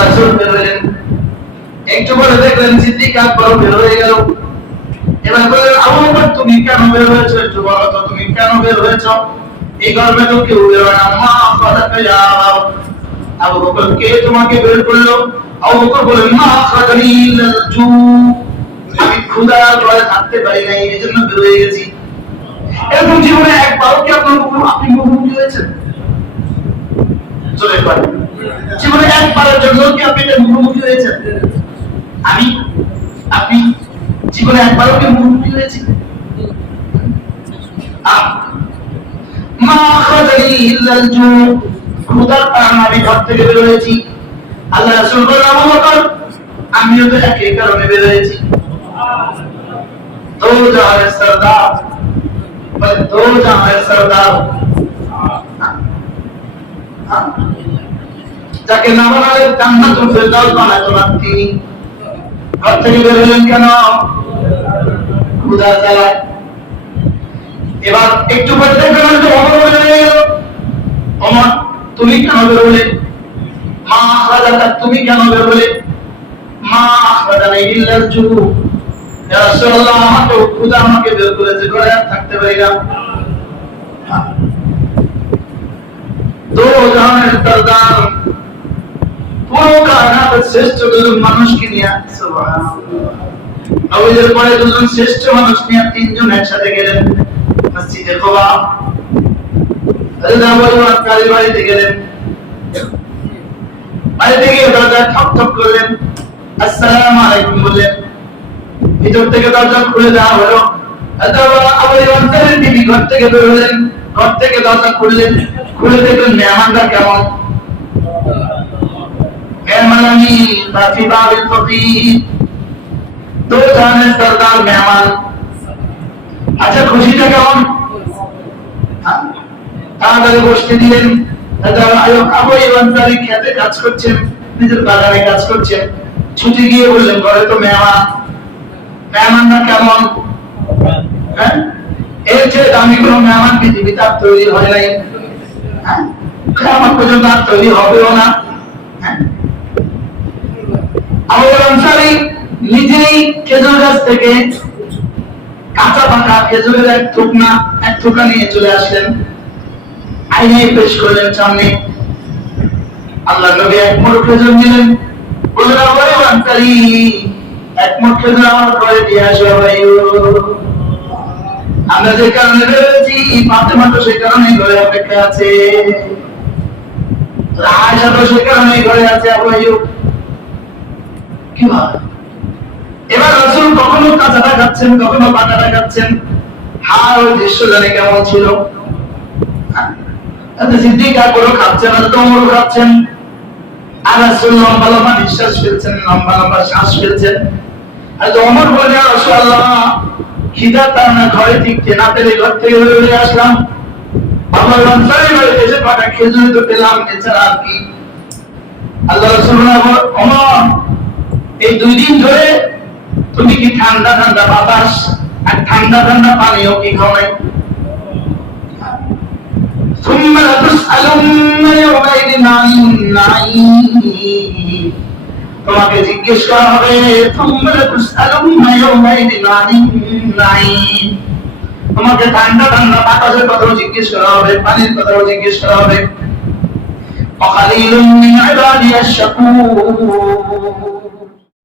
রাসূল বের হলেন, একটু পরে দেখলেন সিদ্দিক আকবর বের হয়ে গেল। এবার বললেন, আবু বকর তুমি কেন বের হয়েছো, একটু বলো তো তুমি কেন বের হয়েছো? এই গর্বে তো কেউ বের হয় না। মা খালাকা ইয়া আবু বকর, কে তোমাকে বের করলো? আবু বকর বললেন, মা খালাকানি ইল্লাল জু, আমি ক্ষুধার ভয়ে থাকতে পারি নাই, এজন্য বের হয়ে গেছি। এরকম জীবনে একবারও কি আপনি মুখোমুখি হয়েছেন? জোরে বলেন, জীবনে একবারের জন্য কি আপনি মুখোমুখি হয়েছেন? আপনি জীবনে একবারও কি মুখোমুখি হয়েছেন? মা খালাকানি ইল্লাল জু, ক্ষুধার কারণে আমি ঘর থেকে বের হয়েছি। আল্লাহ রাসূল বললেন, আবু বকর আমিও তো একই কারণে বের হয়েছি। দো জাহানের সরদার, বলে দো জাহানের সরদার, যাকে না বানালে জান্নাতুল ফেরদাউস বানাতো না তিনি, ঘর থেকে বের হলেন কেন? ক্ষুধা জ্বালায়। এবার একটু পরে দেখবেন যে ওমর বের হয়ে গেল। ওমর তুমি কেন বের হলে? মা খালাকা, তুমি কেন বের হলে? মা খালাকানি ইল্লাল জু, ইয়া রাসূলুল্লাহ আমাকে ক্ষুধা আমাকে বের করেছে, ঘরে আর থাকতে পারি না। দো জাহানের সরদার, পুরো কায়নাতের শ্রেষ্ঠ দুজন মানুষকে নিয়ে, সুবহানাল্লাহ, নবীদের পরে দুজন শ্রেষ্ঠ মানুষ নিয়ে তিনজন একসাথে গেলেন মসজিদে কুবা। আল্লাহ বললেন কালী বাড়িতে গেলেন, বাড়িতে গিয়ে দরজা ঠক ঠক করলেন, আসসালামু আলাইকুম বললেন। ভিতর থেকে দরজা খুলে দেওয়া হলো। আবু আনসারীর বিবি ঘর থেকে বের হলেন, ঘর থেকে দরজা খুললেন, খুলে দেখলেন মেহমানরা কেমন। মেহমানানি বাফি বাবিল ফকির, দো জাহানের সরদার মেহমান। আচ্ছা খুশিটা কেমন? তাড়াতাড়ি বসতে দিলেন। আবু আনসারী খেতে কাজ করছেন, নিজের বাগানে কাজ করছেন। ছুটি গিয়ে বললেন ঘরে তো মেহমান, মেহমানরা কেমন? হ্যাঁ, এর চেয়ে দামি কোনো মেহমান পৃথিবীতে আর তৈরি হয় নাই। হ্যাঁ, কিয়ামত পর্যন্ত আর তৈরি হবেও না। আবু আনসারী নিজেই খেজুর গাছ থেকে কাঁচা পাকা খেজুরের এক থোকা নিয়ে চলে আসলেন, আইনায় পেশ করলেন সামনে। আল্লাহ নবী এক মুঠ খেজুর নিলেন, বললেন আবু আনসারী এক মুঠ খেজুর আমার ঘরে দিয়ে আসো ভাই। আমরা যে কারণে বেরোচ্ছি, ফাতেমা তো সে কারণে ঘরে অপেক্ষা আছে, আয়েশা তো সে কারণে ঘরে আছে। আবু আইয়ুব কি ভাই? এবার রাসূল কখনো কাঁচাটা খাচ্ছেন, কখনো পাকাটা খাচ্ছেন। আর ওই দৃশ্য জানে কেমন ছিল। সিদ্দিক আকবরও খাচ্ছেন, হযরত ওমরও খাচ্ছেন, আর রাসূল লম্বা লম্বা নিঃশ্বাস ফেলছেন, লম্বা লম্বা শ্বাস ফেলছেন। আর ওমর বলে, ইয়া রাসূলুল্লাহ খিদা তার না ঘরে টিকতে না পেরে ঘর থেকে বেরিয়ে আসলাম, আবু আনসারী বাড়িতে এসে পাকা খেজুর তো পেলাম, এছাড়া আর কি। আল্লাহ রাসূল বলেন, ওমর এই 2 দিন ধরে তুমি কি ঠান্ডা ঠান্ডা বাতাস আর ঠান্ডা ঠান্ডা পানিও কি খাও নাই? সুম্মা লাতুসআলুন্না ইয়াওমাইদিন আনিন নাঈম, তোমাকে জিজ্ঞেস করা হবে, সুম্মা লাতুসআলুন্না ইয়াওমাইদিন আনিন নাঈম, তোমাকে ঠান্ডা ঠান্ডা বাতাসের কথাও জিজ্ঞেস করা হবে, পানির কথাও জিজ্ঞেস করা হবে। ওয়া কালিলুম মিন ইবাদিয়াশ শাকুর।